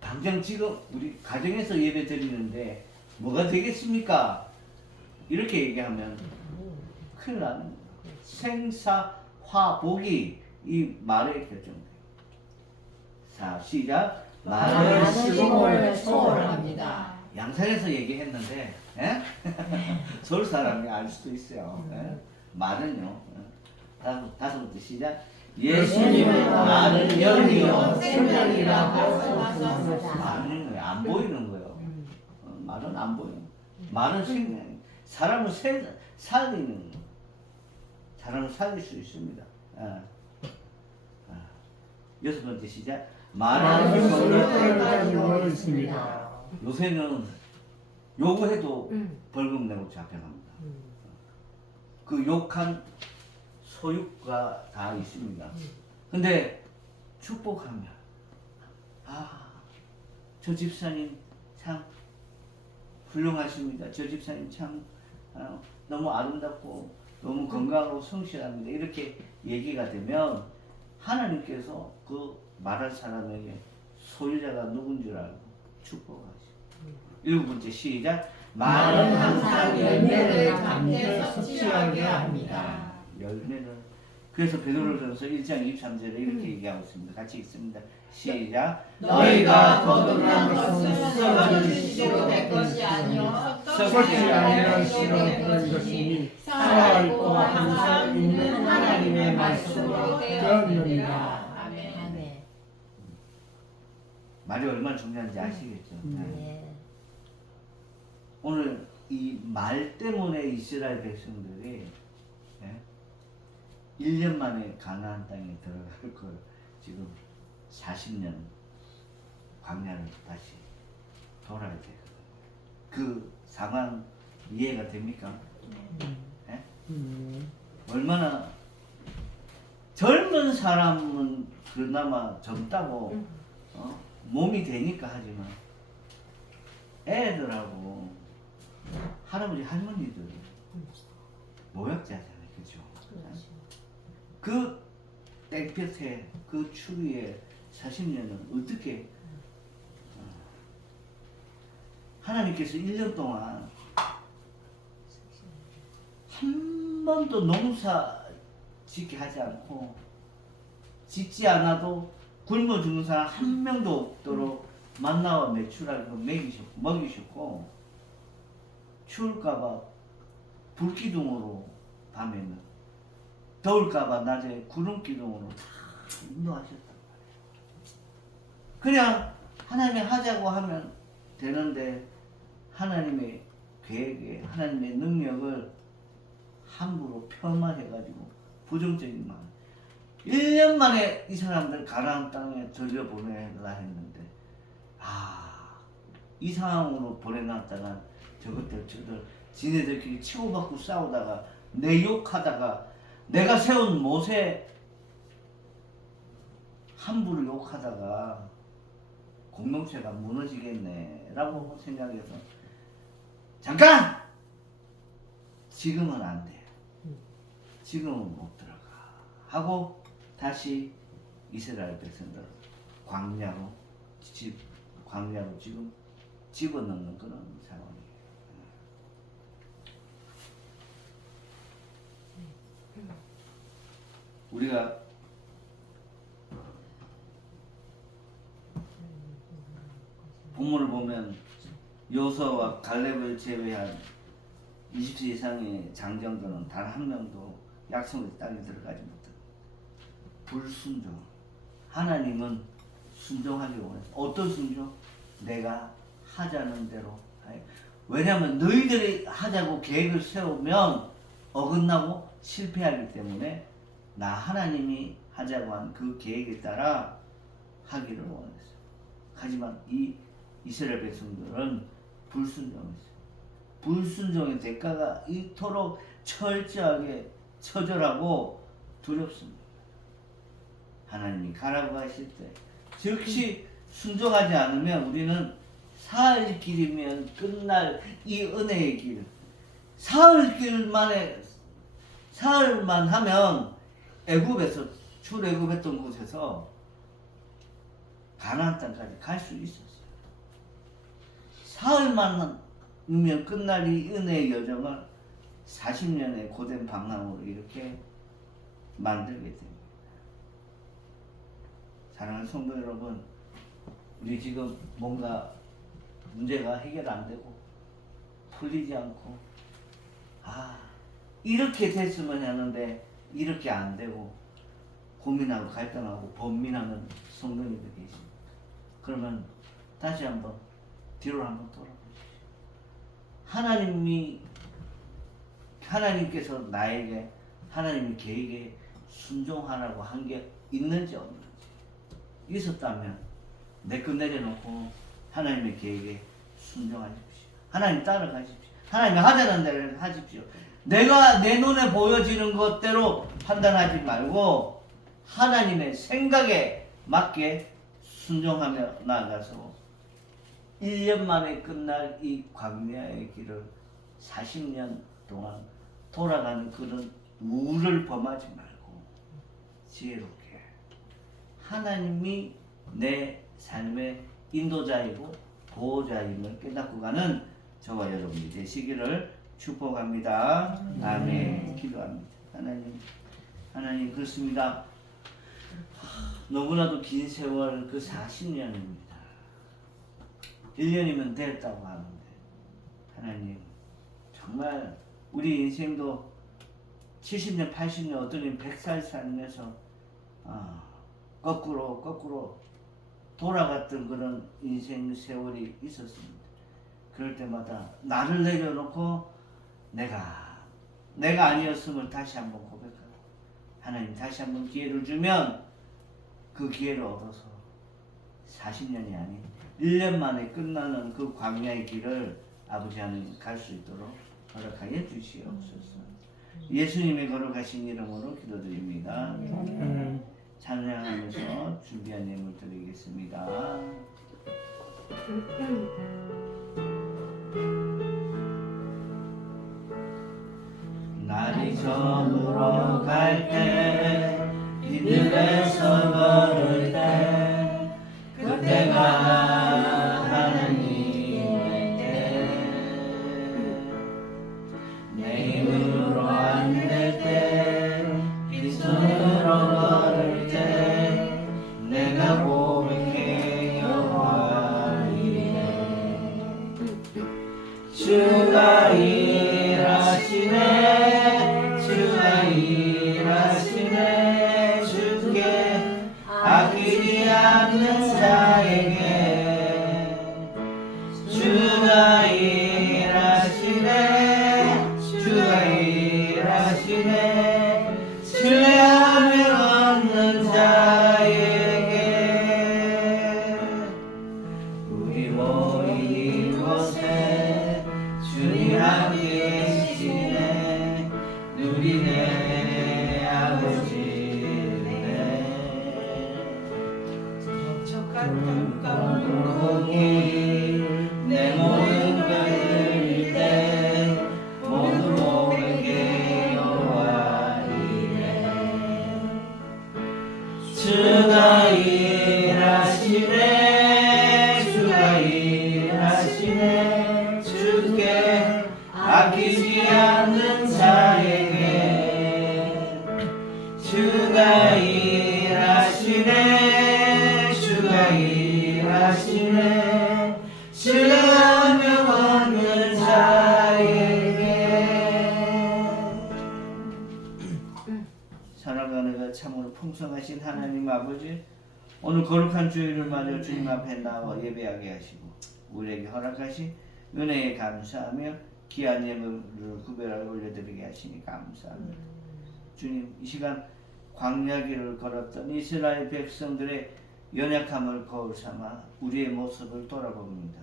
당장 지금 우리 가정에서 예배 드리는데 뭐가 되겠습니까? 이렇게 얘기하면 큰일 나는 거예요. 생사화복이 이 말에 결정돼요. 자 시작. 말은 말은 시공을 초월합니다. 양산에서 얘기했는데 예? 서울 사람이 알 수도 있어요. 예? 말은요. 다섯 번째 시작. 예수님은 말은 영이요 생명이라 말씀하셨습니다. 말은 거예요. 안 보이는 거예요. 말은 안 보여요. 말은 생명. 사람을 살리는 거예요. 사람을 살릴 수 있습니다. 여섯 번째 시작. 말은 말은 소유권을 가지고 있습니다. 요새는 요구해도 벌금 내고 잡혀갑니다. 그 욕한 소유가 다 있습니다. 근데 축복하면 저 집사님 참 훌륭하십니다. 저 집사님 참 너무 아름답고 너무 건강하고 성실합니다. 이렇게 얘기가 되면 하나님께서 그 말할 사람에게 소유자가 누군 줄 알고 축복하시고. 일곱 번째 시작. 말은 말은 항상 열매를 담게 섭취하게 합니다. 열매를. 그래서 베드로전서 1장 23절에 이렇게 얘기하고 있습니다. 같이 읽습니다. 시작. 너희가 거듭난 것은 썩어질 씨로 된 것이 아니요 썩지 아니한 씨로 된 것이니 살아있고 항상 있는 하나님의 말씀으로 되었느니라. 아멘. 아멘. 말이 얼마나 중요한지 아시겠죠? 네. 오늘 이 말 때문에 이스라엘 백성들이 1년 만에 가나안 땅에 들어갈 걸 지금 40년 광야를 다시 돌아야 되거든요. 그 상황 이해가 됩니까? 예? 얼마나 젊은 사람은 그나마 젊다고 몸이 되니까 하지만 애들하고 할아버지 할머니들 노약자잖아요. 그죠? 그 땡볕에 그 추위에 40년은 어떻게 하나님께서 1년 동안 한 번도 농사 짓게 하지 않고 짓지 않아도 굶어 죽는 사람 한 명도 없도록 만나와 메추라를 먹이셨고 추울까봐 불기둥으로 밤에는 더울까봐 낮에 구름기둥으로 다 인도하셨단 말이에요. 그냥 하나님이 하자고 하면 되는데 하나님의 계획에 하나님의 능력을 함부로 폄하해가지고 부정적인 말. 1년 만에 이 사람들 가나안 땅에 들여보내라 했는데 이 상황으로 보내놨다가 저것들 지네들끼리 치고받고 싸우다가 내 욕하다가 내가 세운 모세 함부로 욕하다가 공동체가 무너지겠네 라고 생각해서 잠깐! 지금은 안 돼. 지금은 못 들어가 하고 다시 이스라엘 백성들 광야로 지금 집어넣는 그런 상황이에요. 우리가 본문을 보면 요서와 갈렙을 제외한 20세 이상의 장정들은 단 한 명도 약속의 땅에 들어가지 못한 불순종. 하나님은 순종하기 원해서. 어떤 순종? 내가 하자는 대로. 왜냐하면 너희들이 하자고 계획을 세우면 어긋나고 실패하기 때문에 나 하나님이 하자고 한 그 계획에 따라 하기를 원했어요. 하지만 이 이스라엘 백성들은 불순종했어요. 불순종의 대가가 이토록 철저하게 처절하고 두렵습니다. 하나님이 가라고 하실 때 즉시 순종하지 않으면 우리는 사흘 길이면 끝날 이 은혜의 길, 사흘만 하면 애굽에서 출애굽했던 곳에서 가나안 땅까지 갈 수 있었어요. 사흘만이면 끝날 이 은혜의 여정을 40년의 고된 방랑으로 이렇게 만들게 됩니다. 사랑하는 성도 여러분, 우리 지금 뭔가 문제가 해결 안 되고 풀리지 않고 이렇게 됐으면 하는데 이렇게 안 되고 고민하고 갈등하고 번민하는 성도님들 계십니다. 그러면 다시 한번 뒤로 한번 돌아보십시오. 하나님께서 나에게 하나님의 계획에 순종하라고 한 게 있는지 없는지 있었다면 내 것 내려놓고 하나님의 계획에 순종하십시오. 하나님 따라가십시오. 하나님이 하자는 대로 하십시오. 내가 내 눈에 보여지는 것대로 판단하지 말고 하나님의 생각에 맞게 순종하며 나아가서 1년 만에 끝날 이 광야의 길을 40년 동안 돌아가는 그런 우를 범하지 말고 지혜롭게 하나님이 내 삶의 인도자이고 보호자임을 깨닫고 가는 저와 여러분이 되시기를 축복합니다. 아멘. 기도합니다. 하나님 그렇습니다. 너무나도 긴 세월 그 40년입니다. 1년이면 됐다고 하는데 하나님 정말 우리 인생도 70년 80년 어떤 님 100살 살면서 거꾸로 돌아갔던 그런 인생 세월이 있었습니다. 그럴 때마다 나를 내려놓고 내가 아니었음을 다시 한번 고백하고 하나님 다시 한번 기회를 주면 그 기회를 얻어서 40년이 아닌 1년 만에 끝나는 그 광야의 길을 아버지 하나님 갈 수 있도록 허락하여 주시옵소서. 예수님의 거룩하신 이름으로 기도드립니다. 찬양하면서 준비한 예물 드리겠습니다. 날이 저물어 갈 때 이들에서 걸을 때 그때가 하나님의 때 내 힘으로 안 될 때 빈손으로 걸을 때 내가 고백해 여호와 이래 주가 일하시네 주가 일하시네 주께 아끼지 않는 자에게 주가 일하시네 주가 일하시네 신뢰함을 얻는 자에게 우리 모인 이곳에 주님 함께 계시네 누리네 아버지네 적한 땅 내 모든 걸 드릴 때 모두 고백해 여호와 이래 주가 일하시네 신뢰하며 얻는 자에게. 사랑하는 그 참으로 풍성하신 하나님 아버지, 오늘 거룩한 주일을 맞아 주님 앞에 나와 예배하게 하시고 우리에게 허락하신 은혜에 감사하며 귀한 예물을 구별하여 올려드리게 하시니 감사합니다. 주님, 이 시간 광야길을 걸었던 이스라엘 백성들의 연약함을 거울 삼아 우리의 모습을 돌아봅니다.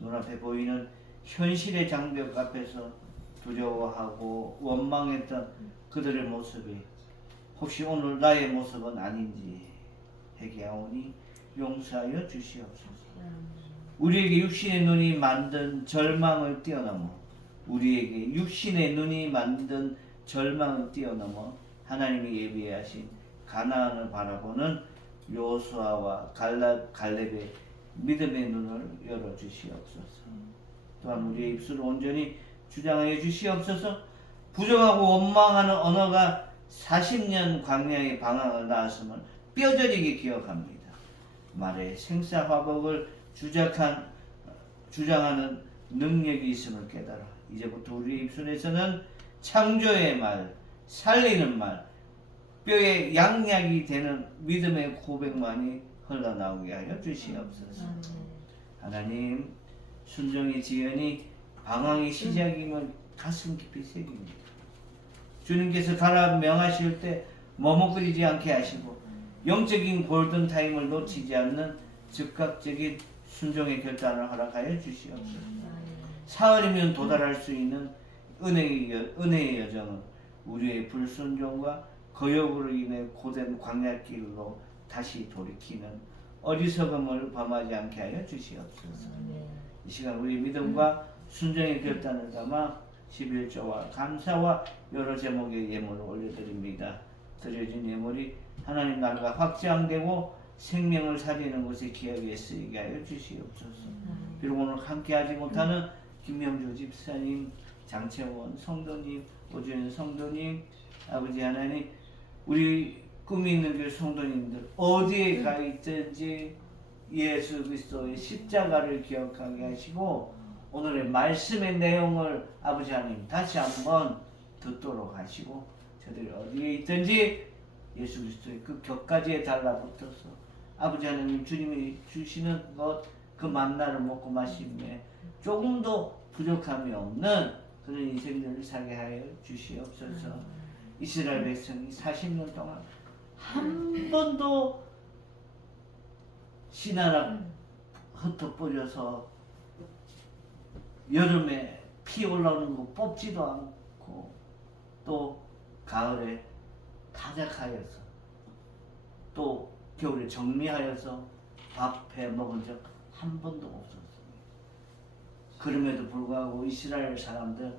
눈앞에 보이는 현실의 장벽 앞에서 두려워하고 원망했던 그들의 모습이 혹시 오늘 나의 모습은 아닌지 회개하오니 용서하여 주시옵소서. 우리에게 육신의 눈이 만든 절망을 뛰어넘어 우리에게 육신의 눈이 만든 절망을 뛰어넘어 하나님이 예비하신 가나안을 바라보는 요수아와 갈렙의 믿음의 눈을 열어주시옵소서. 또한 우리의 입술을 온전히 주장하여 주시옵소서. 부정하고 원망하는 언어가 40년 광야의 방황을 낳았음을 뼈저리게 기억합니다. 말에 생사화복을 주장하는 능력이 있음을 깨달아 이제부터 우리 입술에서는 창조의 말, 살리는 말, 뼈에 양약이 되는 믿음의 고백만이 흘러나오게 하여 주시옵소서. 하나님, 순종의 지연이 방황의 시작임을 가슴 깊이 새깁니다. 주님께서 가라 명하실 때 머뭇거리지 않게 하시고 영적인 골든타임을 놓치지 않는 즉각적인 순종의 결단을 허락하여 주시옵소서. 사흘이면 도달할 수 있는 은혜의 여정은 우리의 불순종과 거역으로 인해 고된 광야길로 다시 돌이키는 어리석음을 범하지 않게 하여 주시옵소서. 이 시간 우리 믿음과 순종의 결단을 담아 11조와 감사와 여러 제목의 예물을 올려드립니다. 드려진 예물이 하나님 나라가 확장되고 생명을 살리는 곳에 귀하게 쓰이게 하여 주시옵소서. 비록 오늘 함께하지 못하는 김명주 집사님, 장채원 성도님, 오주연 성도님, 아버지 하나님, 우리 꿈이 있는 그 성도님들 어디에 가 있든지 예수 그리스도의 십자가를 기억하게 하시고 오늘의 말씀의 내용을 아버지 하나님 다시 한번 듣도록 하시고 저들이 어디에 있든지 예수 그리스도의 그 격가지에 달라붙어서 아버지 하나님 주님이 주시는 것 그 만나를 먹고 마시며 조금도 부족함이 없는 그런 인생들을 살게 하여 주시옵소서. 이스라엘 백성이 40년 동안 한 번도 씨나라 흩어버려서 여름에 피 올라오는 거 뽑지도 않고 또 가을에 타작하여서 또 겨울에 정리하여서 밥해 먹은 적 한 번도 없었습니다. 그럼에도 불구하고 이스라엘 사람들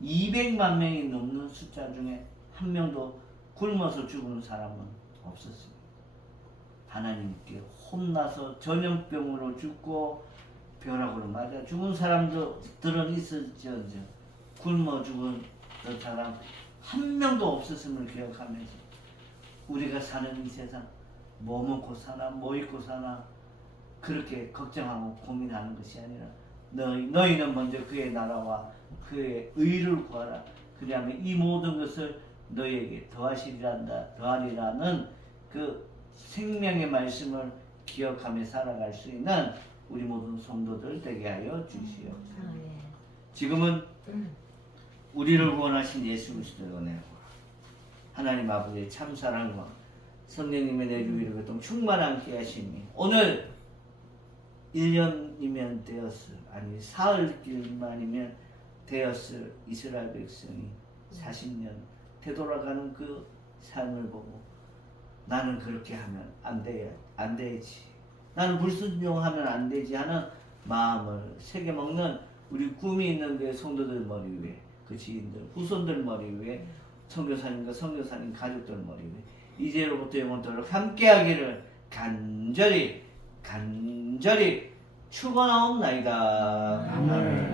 200만 명이 넘는 숫자 중에 한 명도 굶어서 죽은 사람은 없었습니다. 하나님께 혼나서 전염병으로 죽고 벼락으로 맞아 죽은 사람들은 있을지언정 굶어 죽은 그 사람 한 명도 없었음을 기억하면서 우리가 사는 이 세상 뭐 먹고 사나 뭐 입고 사나 그렇게 걱정하고 고민하는 것이 아니라 너희는 먼저 그의 나라와 그의 의를 구하라. 그리하면 이 모든 것을 너희에게 더하리라는 그 생명의 말씀을 기억하며 살아갈 수 있는 우리 모든 성도들 되게 하여 주시옵소서. 지금은 우리를 구원하신 예수 그리스도의 은혜와 하나님 아버지의 참사랑과 성령님의 내주위를 교통 충만하게 하시니 오늘 1년이면 되었을 아니 사흘길만이면 되었을 이스라엘 백성이 40년 되돌아가는 그 삶을 보고 나는 그렇게 하면 안 되지 나는 불순종하면 안 되지 하는 마음을 새겨먹는 우리 꿈이 있는 그 성도들 머리 위에 그 지인들 후손들 머리 위에 선교사님과 선교사님 가족들 머리 위에 이제로부터 영원토록 함께하기를 간절히 축원하옵나이다. 아멘.